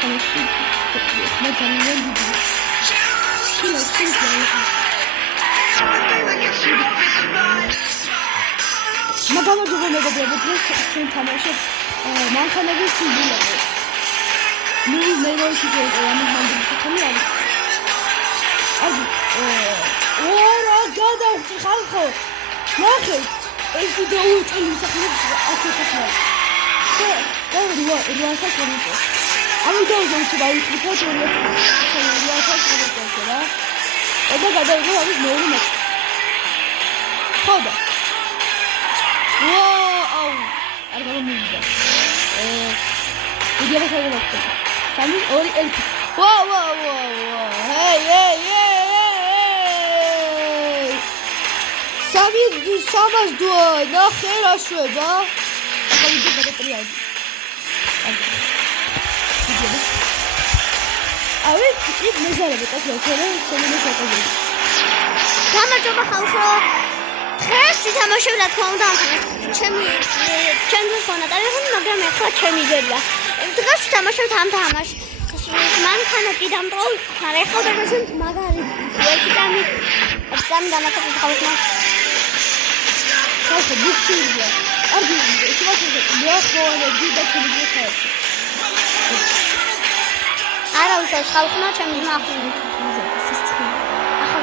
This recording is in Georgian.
თამაში ძალიან დიდი. მაგალითად მეგობრებო, დღეს ჩვენ თამაშობთ მანქანების სიმბოლოს. ნუ მე რო ისე ამის ხომი არის. რა გადავხდი ხალხო. ნახეთ, ეს ვიდეო წელი სახელმწიფო 1000 ლაიქს. და 800 ლაიქს. ამ ვიდეოზე უცებ ავიკრიფოთ 2000 ლაიქს რა. და გადავიღო ამის მეორე მეტყს. ხოდა. ვაუ! არ გამომივიდა. ვიდეო შევხედე. 3 2 1. ვაუ! ჰეი! სამას დუა, ნახე რა შვება. ახლა ვიდეო გადატრიალდი. ავი იქ მეზარები წასვლა სოლომე ჩაკობილი. გამარჯობა ხალხო. დღეს ვითამაშებ რა თქმა უნდა ჩემს ფონა ტელეფონი, მაგრამ ახლა ჩემი გერია. დღეს ვითამაშებ ამ თამაშს. მანქანები დამტოვ, ხარ ახლა დაგასვენ მაგარი. ერთი დამი განახორციელა ხალხმა. ხალხო ბუქშია. არგი შევასრულე მეახლოვანები და ჩემი ხალხი. არა უშავს ხალხმა ჩემს ნახულით. ახლა